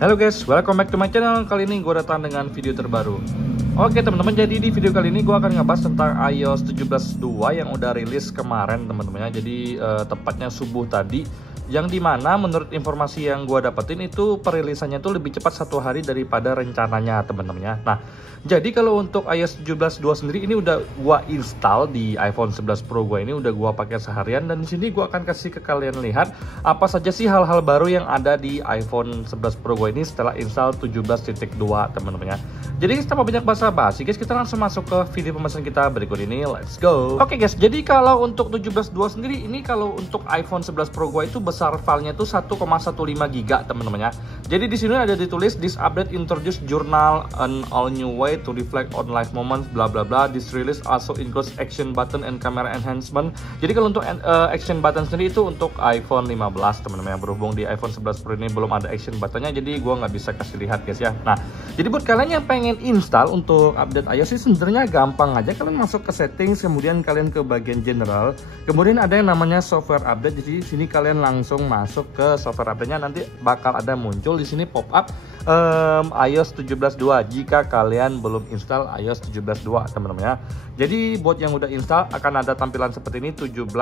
Halo guys, welcome back to my channel. Kali ini gue datang dengan video terbaru. Oke teman-teman, jadi di video kali ini gue akan ngebahas tentang iOS 17.2 yang udah rilis kemarin teman-teman ya. Jadi tepatnya subuh tadi, yang dimana menurut informasi yang gue dapetin itu perilisannya tuh lebih cepat 1 hari daripada rencananya teman-teman ya. Nah, jadi kalau untuk iOS 17.2 sendiri ini udah gue install di iPhone 11 Pro gue ini, udah gue pakai seharian, dan di sini gue akan kasih ke kalian lihat apa saja sih hal-hal baru yang ada di iPhone 11 Pro gue ini setelah install 17.2 teman-teman ya. Jadi tanpa banyak basa-basi guys, kita langsung masuk ke video pembahasan kita berikut ini. Let's go. Oke guys, jadi kalau untuk 17.2 sendiri ini, kalau untuk iPhone 11 Pro gue itu besar filenya tuh 1,15 GB teman-teman ya. Jadi di sini ada ditulis this update introduce journal an all new way to reflect on life moments bla bla bla. This release also includes action button and camera enhancement. Jadi kalau untuk action button sendiri itu untuk iPhone 15 teman-teman ya. Berhubung di iPhone 11 Pro ini belum ada action buttonnya, jadi gua nggak bisa kasih lihat guys ya. Nah, jadi buat kalian yang pengen install untuk update iOS sih sebenarnya gampang aja. Kalian masuk ke settings, kemudian kalian ke bagian general, kemudian ada yang namanya software update. Jadi di sini kalian langsung masuk ke software update-nya, nanti bakal ada muncul di sini pop up iOS 17.2 jika kalian belum install iOS 17.2 teman-teman ya. Jadi buat yang udah install akan ada tampilan seperti ini 17.2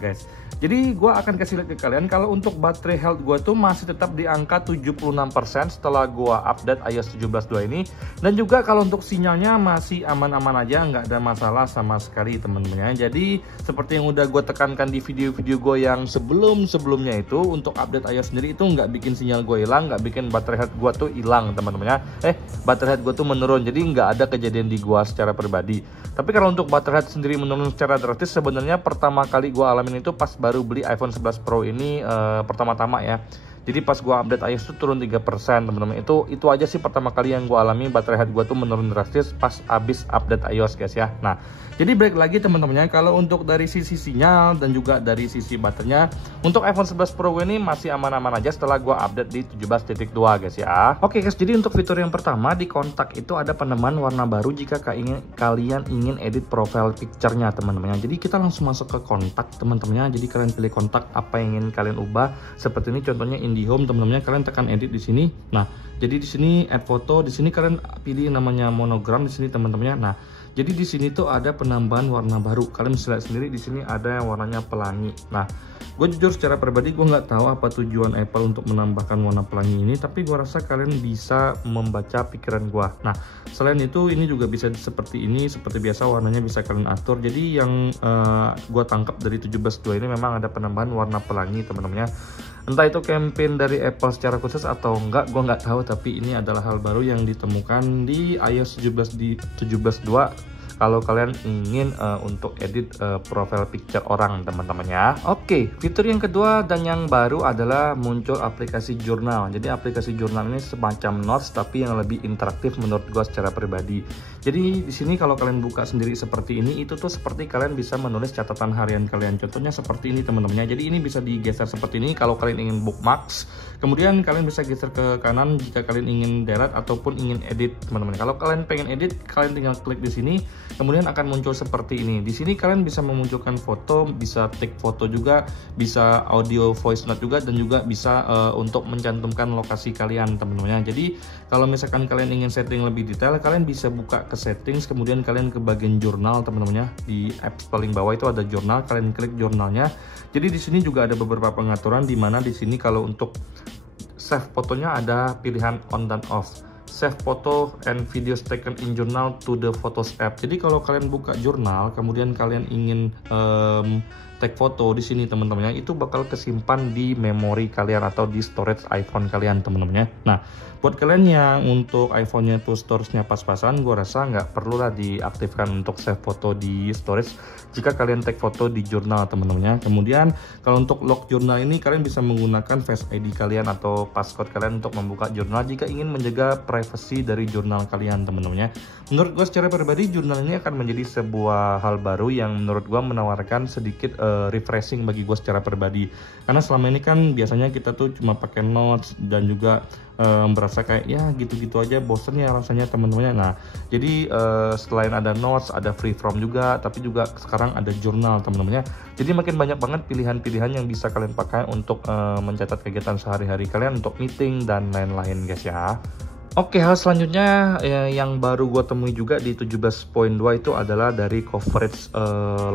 guys. Jadi gua akan kasih lihat ke kalian kalau untuk baterai health gua tuh masih tetap di angka 76% setelah gua update iOS 17.2 ini, dan juga kalau untuk sinyalnya masih aman-aman aja, nggak ada masalah sama sekali teman-teman ya. Jadi seperti yang udah gue tekankan di video-video gue yang sebelumnya itu, untuk update iOS sendiri itu nggak bikin sinyal gue hilang, nggak bikin baterai health gue tuh hilang teman-teman ya. Baterai health gue tuh menurun, jadi nggak ada kejadian di gue secara pribadi. Tapi kalau untuk baterai health sendiri menurun secara drastis, sebenarnya pertama kali gue alamin itu pas baru beli iPhone 11 Pro ini pertama-tama ya. Jadi pas gua update iOS itu turun 3% teman-teman. Itu aja sih pertama kali yang gua alami, baterai health gua tuh menurun drastis pas abis update iOS guys ya. Nah, jadi balik lagi teman-teman ya, kalau untuk dari sisi sinyal dan juga dari sisi baterainya, untuk iPhone 11 Pro ini masih aman-aman aja setelah gua update di 17.2 guys ya. Oke guys, jadi untuk fitur yang pertama di kontak itu ada peneman warna baru jika kalian ingin edit profile picture-nya teman-teman ya. Jadi kita langsung masuk ke kontak teman-teman ya. Jadi kalian pilih kontak apa yang ingin kalian ubah. Seperti ini contohnya di home teman-teman, kalian tekan edit di sini. Nah, jadi di sini add foto, di sini kalian pilih namanya monogram di sini teman-teman ya. Nah, jadi di sini tuh ada penambahan warna baru. Kalian bisa lihat sendiri di sini ada yang warnanya pelangi. Nah, gue jujur secara pribadi gue nggak tahu apa tujuan Apple untuk menambahkan warna pelangi ini, tapi gue rasa kalian bisa membaca pikiran gue. Nah, selain itu ini juga bisa seperti ini, seperti biasa warnanya bisa kalian atur. Jadi yang gue tangkap dari 17.2 ini memang ada penambahan warna pelangi teman-teman ya. Entah itu campaign dari Apple secara khusus atau enggak, gue nggak tahu, tapi ini adalah hal baru yang ditemukan di iOS 17.2 kalau kalian ingin untuk edit profile picture orang teman-teman ya. Oke, fitur yang kedua dan yang baru adalah muncul aplikasi jurnal. Jadi aplikasi jurnal ini semacam notes tapi yang lebih interaktif menurut gua secara pribadi. Jadi di sini kalau kalian buka sendiri seperti ini, itu tuh seperti kalian bisa menulis catatan harian kalian. Contohnya seperti ini teman-teman ya. Jadi ini bisa digeser seperti ini kalau kalian ingin bookmarks. Kemudian kalian bisa geser ke kanan jika kalian ingin delete ataupun ingin edit teman-teman. Kalau kalian pengen edit, kalian tinggal klik di sini. Kemudian akan muncul seperti ini. Di sini kalian bisa memunculkan foto, bisa take foto juga, bisa audio voice note juga, dan juga bisa untuk mencantumkan lokasi kalian teman-teman. Jadi kalau misalkan kalian ingin setting lebih detail, kalian bisa buka ke settings, kemudian kalian ke bagian jurnal teman-teman. Di apps paling bawah itu ada jurnal, kalian klik jurnalnya. Jadi di sini juga ada beberapa pengaturan, di mana di sini kalau untuk save fotonya ada pilihan on dan off. Save photo and videos taken in journal to the Photos app. Jadi kalau kalian buka jurnal, kemudian kalian ingin take foto di sini teman-teman ya, itu bakal kesimpan di memori kalian atau di storage iPhone kalian teman-teman ya. Nah, buat kalian yang untuk iPhone-nya tuh storage-nya pas-pasan, gue rasa nggak perlu lah diaktifkan untuk save foto di storage jika kalian take foto di jurnal teman-teman ya. Kemudian kalau untuk lock jurnal ini, kalian bisa menggunakan Face ID kalian atau passcode kalian untuk membuka jurnal jika ingin menjaga privasi dari jurnal kalian teman-teman ya. Menurut gue secara pribadi, jurnal ini akan menjadi sebuah hal baru yang menurut gue menawarkan sedikit refreshing bagi gue secara pribadi, karena selama ini kan biasanya kita tuh cuma pakai notes dan juga berasa kayak ya gitu-gitu aja, bosen ya rasanya teman-temannya. Nah jadi selain ada notes, ada free from juga, tapi juga sekarang ada jurnal teman-temannya. Jadi makin banyak banget pilihan-pilihan yang bisa kalian pakai untuk mencatat kegiatan sehari-hari kalian, untuk meeting dan lain-lain guys ya. Oke, hal selanjutnya yang baru gue temui juga di 17.2 itu adalah dari coverage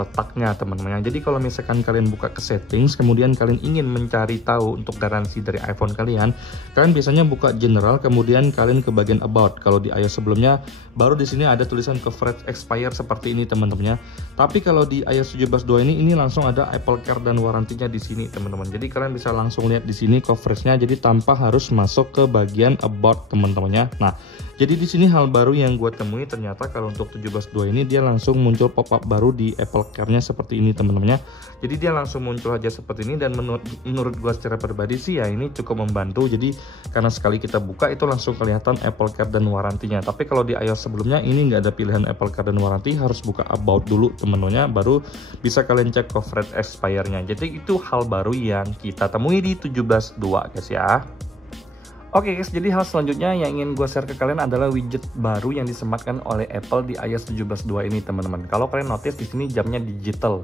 letaknya teman-teman. Jadi kalau misalkan kalian buka ke settings, kemudian kalian ingin mencari tahu untuk garansi dari iPhone kalian biasanya buka general, kemudian kalian ke bagian about. Kalau di iOS sebelumnya, baru di sini ada tulisan coverage expire seperti ini teman-teman. Tapi kalau di iOS 17.2 ini langsung ada Apple Care dan warantinya di sini teman-teman. Jadi kalian bisa langsung lihat di sini coveragenya, jadi tanpa harus masuk ke bagian about teman-teman. Nah, jadi di sini hal baru yang gue temui, ternyata kalau untuk 17.2 ini dia langsung muncul pop-up baru di Apple Care-nya seperti ini teman-teman. Jadi dia langsung muncul aja seperti ini, dan menurut gue secara pribadi sih ya ini cukup membantu. Jadi karena sekali kita buka itu langsung kelihatan Apple Care dan warantinya. Tapi kalau di iOS sebelumnya ini nggak ada pilihan Apple Care dan waranti, harus buka about dulu teman-teman, baru bisa kalian cek coverage expire-nya. Jadi itu hal baru yang kita temui di 17.2 guys ya. Oke guys, jadi hal selanjutnya yang ingin gue share ke kalian adalah widget baru yang disematkan oleh Apple di iOS 17.2 ini teman-teman. Kalau kalian notice di sini jamnya digital,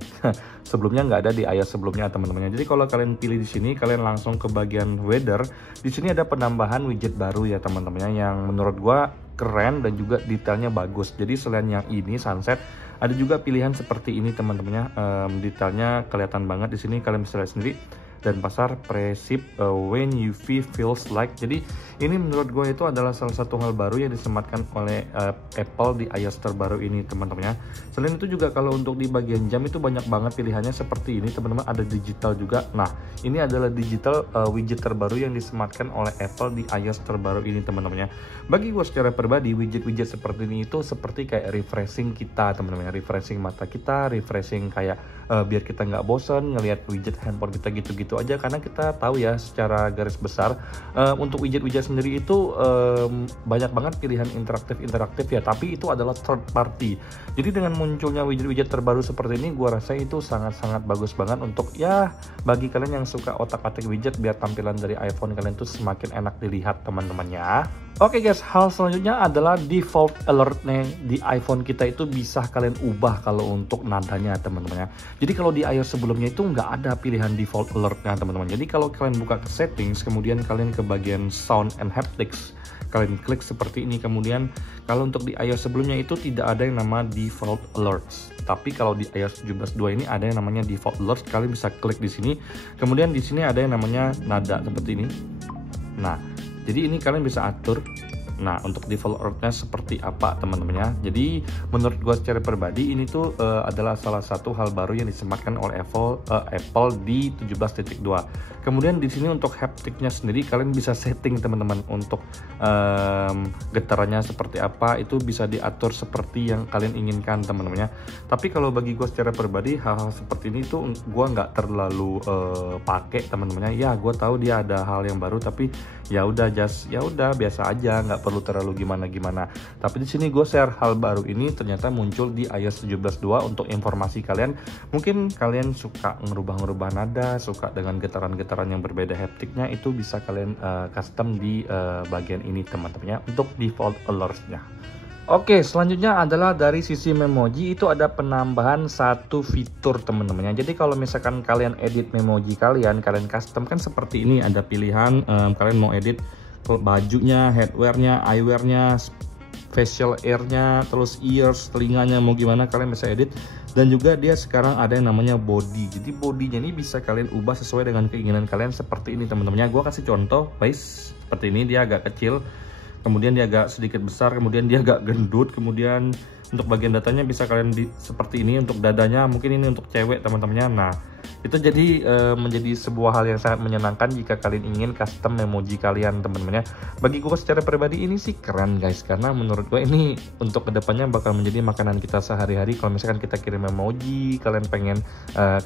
sebelumnya nggak ada di iOS sebelumnya teman-teman. Jadi kalau kalian pilih di sini, kalian langsung ke bagian weather. Di sini ada penambahan widget baru ya teman-teman, yang menurut gue keren dan juga detailnya bagus. Jadi selain yang ini sunset, ada juga pilihan seperti ini teman-temannya. Detailnya kelihatan banget di sini, kalian bisa lihat sendiri. Dan pasar presip when UV feels like. Jadi ini menurut gue itu adalah salah satu hal baru yang disematkan oleh Apple di iOS terbaru ini teman-teman. Selain itu juga kalau untuk di bagian jam itu banyak banget pilihannya seperti ini teman-teman, ada digital juga. Nah ini adalah digital widget terbaru yang disematkan oleh Apple di iOS terbaru ini teman-teman. Bagi gue secara pribadi, widget-widget seperti ini itu seperti kayak refreshing kita teman-teman, refreshing mata kita, refreshing kayak biar kita nggak bosan ngelihat widget handphone kita gitu-gitu aja, karena kita tahu ya secara garis besar untuk widget-widget sendiri itu banyak banget pilihan interaktif ya, tapi itu adalah third party. Jadi dengan munculnya widget-widget terbaru seperti ini, gua rasa itu sangat-sangat bagus banget untuk ya bagi kalian yang suka otak-atik widget, biar tampilan dari iPhone kalian tuh semakin enak dilihat teman-temannya. Oke guys, hal selanjutnya adalah default alertnya di iPhone kita itu bisa kalian ubah kalau untuk nadanya teman-teman. Jadi kalau di iOS sebelumnya itu nggak ada pilihan default alertnya teman-teman. Jadi kalau kalian buka ke settings, kemudian kalian ke bagian sound and haptics, kalian klik seperti ini. Kemudian kalau untuk di iOS sebelumnya itu tidak ada yang nama default alerts. Tapi kalau di iOS 17.2 ini ada yang namanya default alerts. Kalian bisa klik di sini. Kemudian di sini ada yang namanya nada seperti ini. Nah, jadi ini kalian bisa atur. Nah untuk default alertnya seperti apa teman-temannya. Jadi menurut gue secara pribadi ini tuh adalah salah satu hal baru yang disematkan oleh Apple di 17.2. Kemudian di sini untuk haptiknya sendiri kalian bisa setting teman-teman, untuk getarannya seperti apa itu bisa diatur seperti yang kalian inginkan teman-temannya. Tapi kalau bagi gue secara pribadi hal-hal seperti ini tuh gue nggak terlalu pakai teman-temannya. Ya gue tahu dia ada hal yang baru, tapi ya udah biasa aja, nggak perlu terlalu gimana-gimana. Tapi di sini gue share hal baru ini ternyata muncul di iOS 17.2 untuk informasi kalian. Mungkin kalian suka ngerubah-ngerubah nada, suka dengan getaran-getaran yang berbeda haptiknya, itu bisa kalian custom di bagian ini teman-temannya untuk default alerts-nya. Oke, selanjutnya adalah dari sisi memoji itu ada penambahan satu fitur teman-temannya. Jadi kalau misalkan kalian edit memoji kalian custom kan seperti ini, ada pilihan kalian mau edit bajunya, headwear-nya, eyewear-nya, facial hair-nya, terus ears, telinganya mau gimana kalian bisa edit. Dan juga dia sekarang ada yang namanya body. Jadi bodinya ini bisa kalian ubah sesuai dengan keinginan kalian seperti ini teman-temannya. Gua kasih contoh, guys, seperti ini dia agak kecil, kemudian dia agak sedikit besar, kemudian dia agak gendut, kemudian untuk bagian datanya bisa kalian seperti ini. Untuk dadanya mungkin ini untuk cewek teman-temannya. Nah Itu jadi menjadi sebuah hal yang sangat menyenangkan jika kalian ingin custom memoji kalian teman-teman ya. Bagi gue secara pribadi ini sih keren guys, karena menurut gue ini untuk kedepannya bakal menjadi makanan kita sehari-hari. Kalau misalkan kita kirim emoji, kalian pengen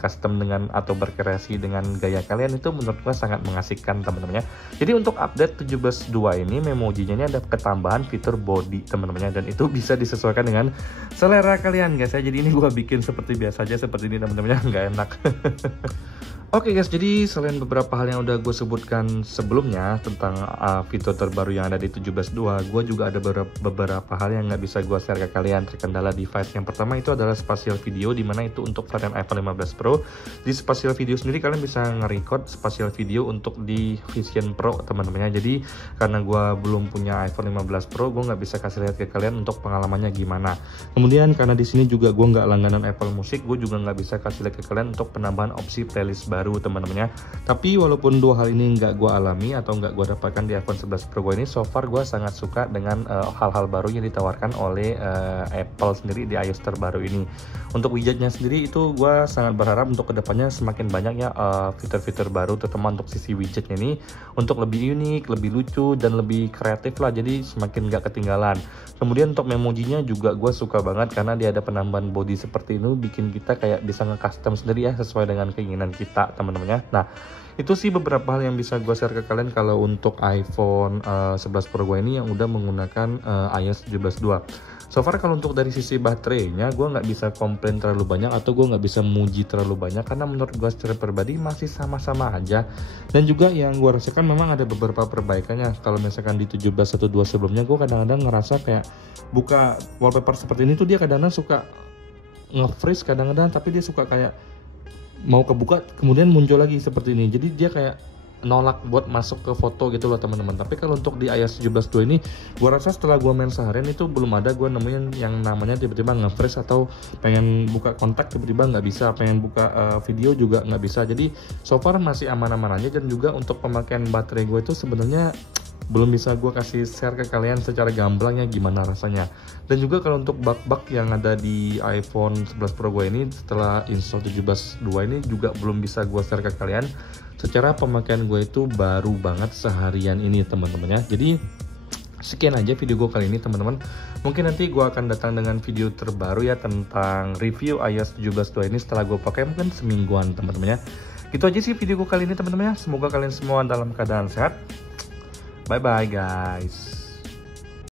custom dengan atau berkreasi dengan gaya kalian, itu menurut gue sangat mengasihkan teman-teman ya. Jadi untuk update 17.2 ini memojinya ini ada ketambahan fitur body teman-teman ya, dan itu bisa disesuaikan dengan selera kalian guys ya. Jadi ini gue bikin seperti biasa aja seperti ini teman-teman ya, nggak enak. Oke guys, jadi selain beberapa hal yang udah gue sebutkan sebelumnya tentang fitur terbaru yang ada di 17.2, gue juga ada beberapa hal yang nggak bisa gue share ke kalian terkendala device. Yang pertama itu adalah spatial video, dimana itu untuk varian iPhone 15 Pro. Di spatial video sendiri kalian bisa nge-record spatial video untuk di Vision Pro teman-teman ya. Jadi karena gue belum punya iPhone 15 Pro, gue nggak bisa kasih lihat ke kalian untuk pengalamannya gimana. Kemudian karena di sini juga gue nggak langganan Apple Music, gue juga nggak bisa kasih lihat ke kalian untuk penambahan opsi playlist baru teman-teman ya. Tapi walaupun dua hal ini nggak gue alami atau nggak gue dapatkan di iPhone 11 Pro gue ini, so far gue sangat suka dengan hal-hal baru yang ditawarkan oleh Apple sendiri di iOS terbaru ini. Untuk widgetnya sendiri itu gue sangat berharap untuk kedepannya semakin banyak ya fitur-fitur baru, terutama untuk sisi widgetnya ini untuk lebih unik, lebih lucu dan lebih kreatif lah, jadi semakin nggak ketinggalan. Kemudian untuk memojinya juga gue suka banget karena dia ada penambahan body seperti ini, bikin kita kayak bisa nge-custom sendiri ya sesuai dengan keinginan kita teman-teman ya. Nah itu sih beberapa hal yang bisa gue share ke kalian kalau untuk iPhone 11 Pro gue ini yang udah menggunakan iOS 17.2. So far kalau untuk dari sisi baterainya gue nggak bisa komplain terlalu banyak atau gue nggak bisa muji terlalu banyak, karena menurut gue secara pribadi masih sama-sama aja. Dan juga yang gue rasakan memang ada beberapa perbaikannya. Kalau misalkan di 17.1.2 sebelumnya gue kadang-kadang ngerasa kayak buka wallpaper seperti ini tuh dia kadang-kadang suka nge-freeze kadang-kadang, tapi dia suka kayak mau kebuka kemudian muncul lagi seperti ini, jadi dia kayak nolak buat masuk ke foto gitu loh teman-teman. Tapi kalau untuk di iOS 17.2 ini gue rasa setelah gue main seharian itu belum ada gue nemuin yang namanya tiba-tiba nge-freeze atau pengen buka kontak tiba-tiba nggak bisa, pengen buka video juga nggak bisa. Jadi so far masih aman-aman aja. Dan juga untuk pemakaian baterai gue itu sebenarnya belum bisa gue kasih share ke kalian secara gamblangnya gimana rasanya. Dan juga kalau untuk bug-bug yang ada di iPhone 11 Pro gue ini setelah install 17.2 ini juga belum bisa gue share ke kalian. Secara pemakaian gue itu baru banget seharian ini teman-teman ya. Jadi sekian aja video gue kali ini teman-teman. Mungkin nanti gue akan datang dengan video terbaru ya tentang review iOS 17.2 ini setelah gue pakai mungkin semingguan teman-teman ya. Gitu aja sih video gue kali ini teman-teman ya. Semoga kalian semua dalam keadaan sehat. Bye bye guys.